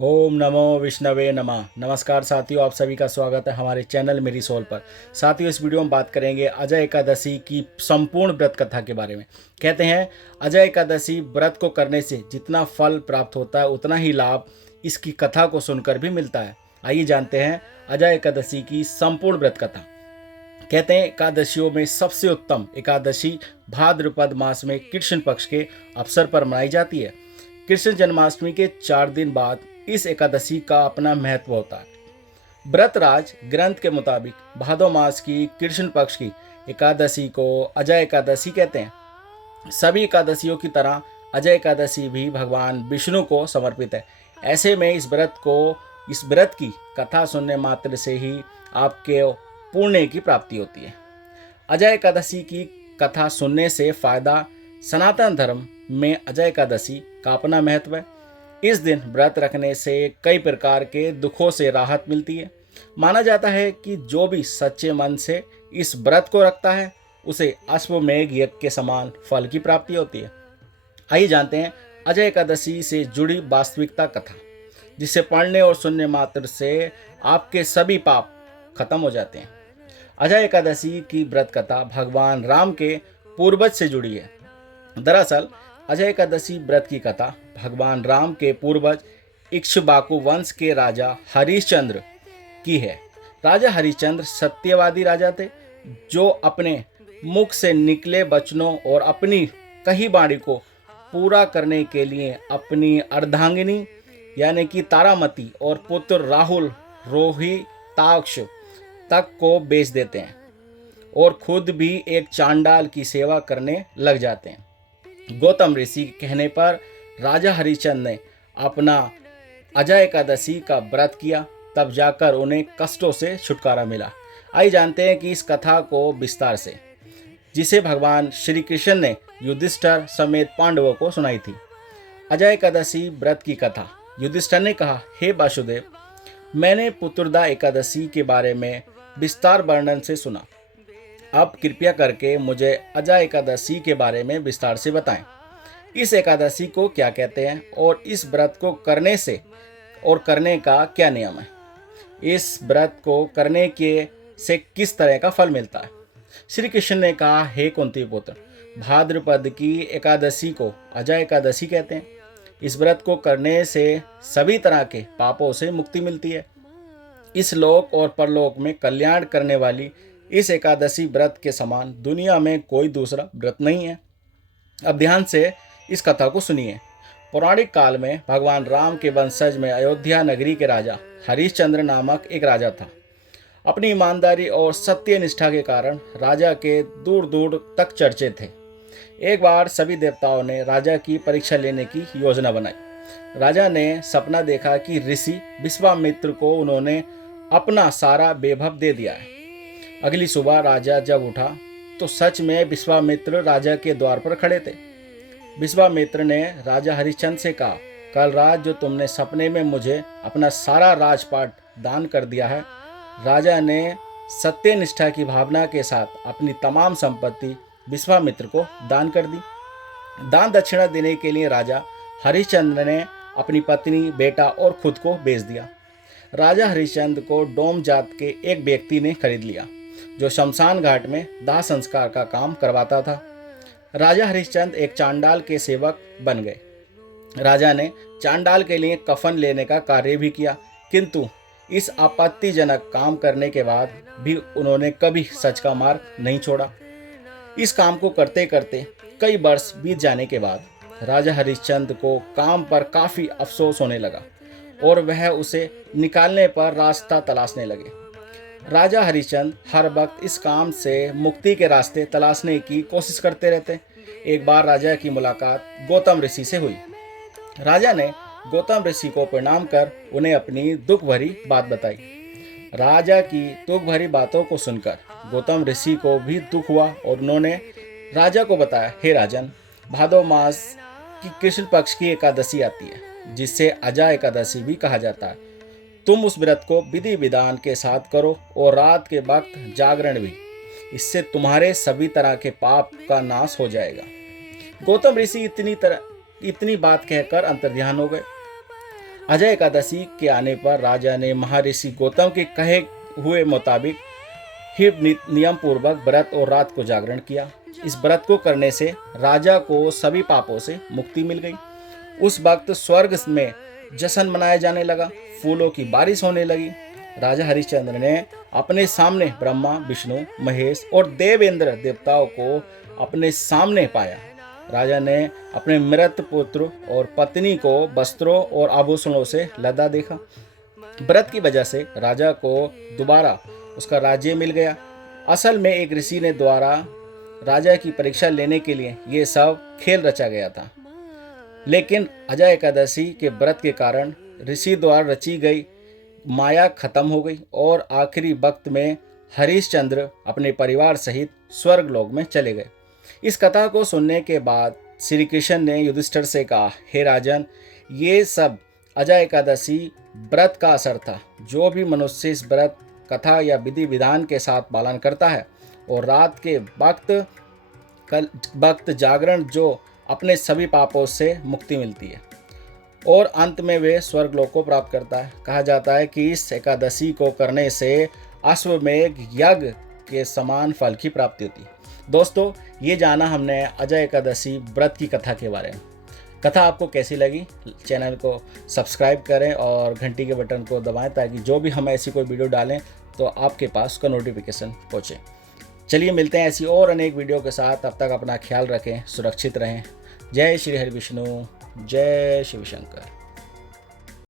ओम नमो विष्णवे नमः। नमस्कार साथियों, आप सभी का स्वागत है हमारे चैनल मेरी सोल पर। साथियों, इस वीडियो में बात करेंगे अजय एकादशी की संपूर्ण व्रत कथा के बारे में। कहते हैं अजय एकादशी व्रत को करने से जितना फल प्राप्त होता है उतना ही लाभ इसकी कथा को सुनकर भी मिलता है। आइए जानते हैं अजय एकादशी की संपूर्ण व्रत कथा। कहते हैं एकादशियों में सबसे उत्तम एकादशी भाद्रपद मास में कृष्ण पक्ष के अवसर पर मनाई जाती है। कृष्ण जन्माष्टमी के 4 दिन बाद इस एकादशी का अपना महत्व होता है। व्रतराज ग्रंथ के मुताबिक भादो मास की कृष्ण पक्ष की एकादशी को अजय एकादशी कहते हैं। सभी एकादशियों की तरह अजय एकादशी भी भगवान विष्णु को समर्पित है। ऐसे में इस व्रत की कथा सुनने मात्र से ही आपके पुण्य की प्राप्ति होती है। अजय एकादशी की कथा सुनने से फायदा। सनातन धर्म में अजय एकादशी का अपना महत्व है। इस दिन व्रत रखने से कई प्रकार के दुखों से राहत मिलती है। माना जाता है कि जो भी सच्चे मन से इस व्रत को रखता है उसे अश्वमेघ यज्ञ के समान फल की प्राप्ति होती है। आइए जानते हैं अजय एकादशी से जुड़ी वास्तविकता कथा, जिसे पढ़ने और सुनने मात्र से आपके सभी पाप खत्म हो जाते हैं। अजय एकादशी की व्रत कथा भगवान राम के पूर्वज से जुड़ी है। दरअसल अजय एकादशी व्रत की कथा भगवान राम के पूर्वज इक्ष्वाकु वंश के राजा हरिश्चंद्र की है। राजा हरिश्चंद्र सत्यवादी राजा थे, जो अपने मुख से निकले वचनों और अपनी कही वाणी को पूरा करने के लिए अपनी अर्धांगिनी यानी कि तारामती और पुत्र राहुल रोहिताक्ष तक को बेच देते हैं और खुद भी एक चांडाल की सेवा करने लग जाते हैं। गौतम ऋषि के कहने पर राजा हरिश्चंद्र ने अपना अजय एकादशी का व्रत किया, तब जाकर उन्हें कष्टों से छुटकारा मिला। आइए जानते हैं कि इस कथा को विस्तार से, जिसे भगवान श्री कृष्ण ने युधिष्ठिर समेत पांडवों को सुनाई थी। अजय एकादशी व्रत की कथा। युधिष्ठिर ने कहा, हे वासुदेव, मैंने पुत्रदा एकादशी के बारे में विस्तार वर्णन से सुना। अब कृपया करके मुझे अजय एकादशी के बारे में विस्तार से बताएं। इस एकादशी को क्या कहते हैं और इस व्रत को करने का क्या नियम है? इस व्रत को करने के से किस तरह का फल मिलता है? श्री कृष्ण ने कहा, हे कुंती पुत्र, भाद्रपद की एकादशी को अजय एकादशी कहते हैं। इस व्रत को करने से सभी तरह के पापों से मुक्ति मिलती है। इस लोक और परलोक में कल्याण करने वाली इस एकादशी व्रत के समान दुनिया में कोई दूसरा व्रत नहीं है। अब ध्यान से इस कथा को सुनिए। पौराणिक काल में भगवान राम के वंशज में अयोध्या नगरी के राजा हरिश्चंद्र नामक एक राजा था। अपनी ईमानदारी और सत्य निष्ठा के कारण राजा के दूर दूर तक चर्चे थे। एक बार सभी देवताओं ने राजा की परीक्षा लेने की योजना बनाई। राजा ने सपना देखा कि ऋषि विश्वामित्र को उन्होंने अपना सारा वैभव दे दिया है। अगली सुबह राजा जब उठा तो सच में विश्वामित्र राजा के द्वार पर खड़े थे। विश्वामित्र ने राजा हरिश्चंद्र से कहा, कल रात जो तुमने सपने में मुझे अपना सारा राजपाट दान कर दिया है। राजा ने सत्य निष्ठा की भावना के साथ अपनी तमाम संपत्ति विश्वामित्र को दान कर दी। दान दक्षिणा देने के लिए राजा हरिश्चंद्र ने अपनी पत्नी, बेटा और खुद को बेच दिया। राजा हरिश्चंद्र को डोम जात के एक व्यक्ति ने खरीद लिया, जो शमशान घाट में दाह संस्कार का काम करवाता था। राजा हरिश्चंद्र एक चांडाल के सेवक बन गए। राजा ने चांडाल के लिए कफन लेने का कार्य भी किया, किंतु इस आपत्तिजनक काम करने के बाद भी उन्होंने कभी सच का मार्ग नहीं छोड़ा। इस काम को करते करते कई वर्ष बीत जाने के बाद राजा हरिश्चंद्र को काम पर काफी अफसोस होने लगा और वह उसे निकालने पर रास्ता तलाशने लगे। राजा हरिश्चंद्र हर वक्त इस काम से मुक्ति के रास्ते तलाशने की कोशिश करते रहते। एक बार राजा की मुलाकात गौतम ऋषि से हुई। राजा ने गौतम ऋषि को प्रणाम कर उन्हें अपनी दुख भरी बात बताई। राजा की दुख भरी बातों को सुनकर गौतम ऋषि को भी दुख हुआ और उन्होंने राजा को बताया, हे राजन, भादो मास की कृष्ण पक्ष की एकादशी आती है, जिसे अजय एकादशी भी कहा जाता है। तुम उस व्रत को विधि विधान के साथ करो और रात के वक्त जागरण भी। इससे तुम्हारे सभी तरह के पाप का नाश हो जाएगा। गौतम ऋषि इतनी बात कहकर अंतर्ध्यान हो गए। अजय एकादशी के आने पर राजा ने महर्षि गौतम के कहे हुए मुताबिक ही नियम पूर्वक व्रत और रात को जागरण किया। इस व्रत को करने से राजा को सभी पापों से मुक्ति मिल गई। उस वक्त स्वर्ग में जश्न मनाया जाने लगा, फूलों की बारिश होने लगी। राजा हरिश्चंद्र ने अपने सामने ब्रह्मा, विष्णु, महेश और देवेंद्र देवताओं को अपने सामने पाया। राजा ने अपने मृत पुत्र और पत्नी को वस्त्रों और आभूषणों से लदा देखा। व्रत की वजह से राजा को दोबारा उसका राज्य मिल गया। असल में एक ऋषि ने द्वारा राजा की परीक्षा लेने के लिए ये सब खेल रचा गया था, लेकिन अजय एकादशी के व्रत के कारण ऋषि द्वारा रची गई माया खत्म हो गई और आखिरी वक्त में हरिश्चंद्र अपने परिवार सहित स्वर्ग लोक में चले गए। इस कथा को सुनने के बाद श्री कृष्ण ने युधिष्ठिर से कहा, हे राजन, ये सब अजय एकादशी व्रत का असर था। जो भी मनुष्य इस व्रत कथा या विधि विधान के साथ पालन करता है और रात के वक्त जागरण, जो अपने सभी पापों से मुक्ति मिलती है और अंत में वे स्वर्ग लोक को प्राप्त करता है। कहा जाता है कि इस एकादशी को करने से अश्वमेध यज्ञ के समान फल की प्राप्ति होती है। दोस्तों, ये जाना हमने अजय एकादशी व्रत की कथा के बारे में। कथा आपको कैसी लगी? चैनल को सब्सक्राइब करें और घंटी के बटन को दबाएं ताकि जो भी हम ऐसी कोई वीडियो डालें तो आपके पास उसका नोटिफिकेशन पहुँचे। चलिए मिलते हैं ऐसी और अनेक वीडियो के साथ। तब तक अपना ख्याल रखें, सुरक्षित रहें। जय श्री हरि विष्णु, जय शिव शंकर।